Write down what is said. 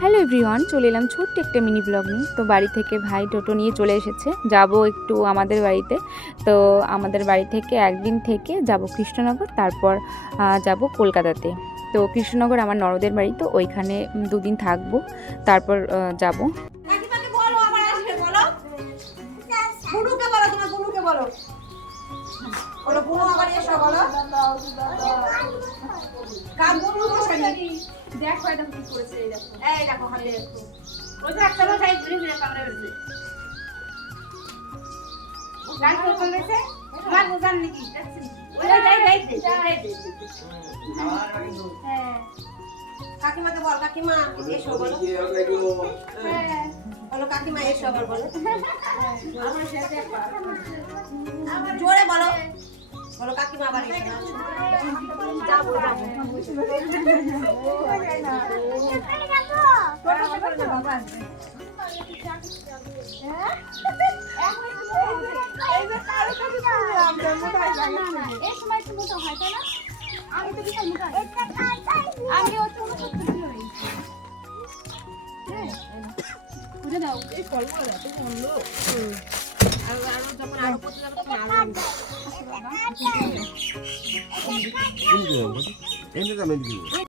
Hello everyone, চলে এলাম ছোট্ট একটা মিনি ব্লগ নিয়ে। তো বাড়ি থেকে ভাই টোটো নিয়ে চলে এসেছে, যাব একটু আমাদের বাড়িতে। তো আমাদের বাড়ি থেকে একদিন থেকে যাব কৃষ্ণনগর, তারপর যাব কলকাতাতে। তো কৃষ্ণনগর আমার ননদের বাড়ি, তো ওইখানে দুদিন থাকবো, তারপর যাব। কাকিমাকে বলো আবার আসবে, বলো বুনুকে বলো, তোমার বুনুকে বলো, বলো বুনু আবার এসো, বলো কাজ বুনু বসানি। দেখো এটা কি করেছে, এই দেখো এই দেখো হাতে একটু ওই যে একটা লোক ঘুরে ঘুরে কামড়ে উঠছে গান করতে গেছে তোমার বোঝান নাকি দেখছেন ওই যাই হ্যাঁ কাকিমাকে বল, কাকিমা এসো, বলো হ্যাঁ বলো কাকিমা এসো, আবার বলো আমার সাথে জোরে বলো, বলো কাকিমা আবার এসো। যাবো যাবো বাবা এই সময় একটু মোটা হয় তাই না? আমি তো বিশাল মোটা আমি অত মোটা নই। করে দাও এই ফলগুলো এত সুন্দর আর যখন আরো করতে যাবো তখন আরো কোন দিন? এই না, আমি